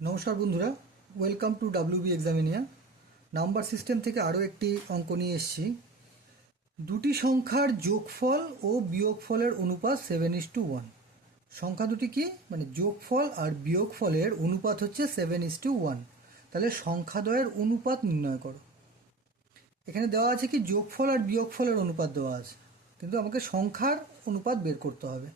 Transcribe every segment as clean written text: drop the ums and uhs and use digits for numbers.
নমস্কার বন্ধুরা, welcome to WB এক্সামিনিয়া। নাম্বার সিস্টেম থেকে আরও একটি অঙ্ক নিয়ে এসেছি। দুটি সংখ্যার যোগফল ও বিয়োগফলের অনুপাত 7:1। সংখ্যা দুটি কি, মানে যোগফল আর বিয়োগফলের অনুপাত হচ্ছে 7:1। তাহলে সংখ্যাদ্বয়ের অনুপাত নির্ণয় করো। এখানে দেওয়া আছে কি যোগফল আর বিয়োগফলের অনুপাত দেওয়া আছে, কিন্তু আমাকে সংখ্যার অনুপাত বের করতে হবে।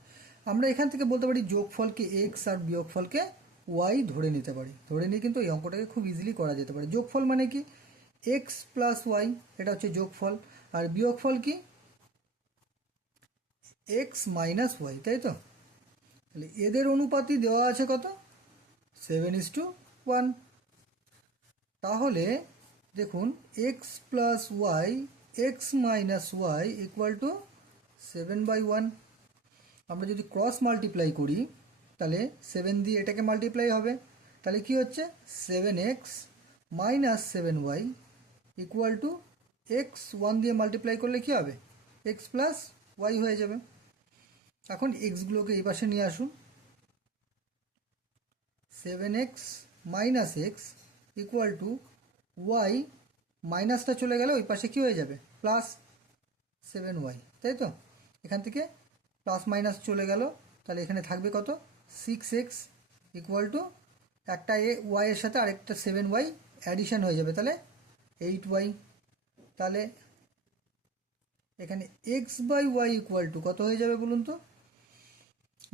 আমরা এখান থেকে বলতে পারি যোগফলকে এক্স আর বিয়োগফলকে ওয়াই ধরে নিতে পারি। ধরে নিয়ে কিন্তু এই অঙ্কটাকে খুব ইজিলি করা যেতে পারে। যোগফল মানে কি এক্স প্লাস ওয়াই, এটা হচ্ছে যোগফল। আর বিয়োগফল কি এক্স মাইনাস ওয়াই, তাই তো? তাহলে এদের অনুপাতই দেওয়া আছে কত, 7:1। তাহলে দেখুন x plus y x minus y equal to 7/1। আমরা যদি ক্রস মাল্টিপ্লাই করি তাহলে 7 দিয়ে এটাকে মাল্টিপ্লাই হবে। তাহলে কি হচ্ছে 7x minus 7y equal to x 1 দিয়ে মাল্টিপ্লাই করলে কি হবে এক্স প্লাস ওয়াই হয়ে যাবে। এখন এক্সগুলোকে এই পাশে নিয়ে আসুন। 7x minus x equal to y, মাইনাসটা চলে গেলে ওই পাশে কি হয়ে যাবে প্লাস 7y, তাই তো? এখান থেকে প্লাস মাইনাস চলে গেল, তাহলে এখানে থাকবে কত 6x ইকুয়াল টু একটা ওয়াই এর সাথে আরেকটা 7y অ্যাডিশন হয়ে যাবে, তাহলে 8y। তাহলে এখানে x by y equal to কত হয়ে যাবে বলুন তো?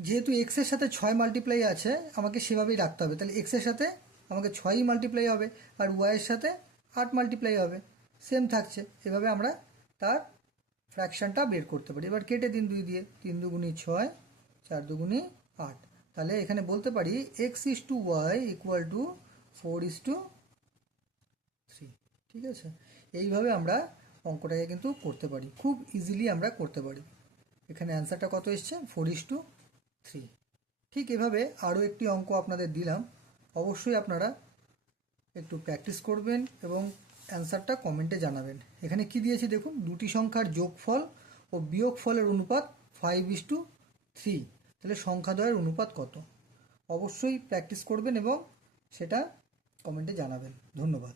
যেহেতু এক্সের সাথে 6 মাল্টিপ্লাই আছে আমাকে সেভাবেই রাখতে হবে, তাহলে এক্সের সাথে আমাকে 6ই মাল্টিপ্লাই হবে আর ওয়াইয়ের সাথে 8 মাল্টিপ্লাই হবে, সেম থাকছে। এভাবে আমরা তার ফ্র্যাকশনটা বের করতে পারি। এবার কেটে দিন 2 দিয়ে, 3 দুগুণি 6, 4 দুগুণি 8। তাহলে এখানে বলতে পারি x is to y equal to 4:3। ঠিক আছে, এইভাবে আমরা অঙ্কটাকে কিন্তু করতে পারি, খুব ইজিলি আমরা করতে পারি। এখানে অ্যান্সারটা কত এসছে 4:3। ঠিক এভাবে আরও একটি অঙ্ক আপনাদের দিলাম, অবশ্যই আপনারা একটু প্র্যাকটিস করবেন এবং অ্যান্সারটা কমেন্টে জানাবেন। এখানে কি দিয়েছি দেখুন, দুটি সংখ্যার যোগফল ও বিয়োগফলের অনুপাত 5:3। তাহলে সংখ্যাদ্বয়ের অনুপাত কত? অবশ্যই প্র্যাকটিস করবেন এবং সেটা কমেন্টে জানাবেন। ধন্যবাদ।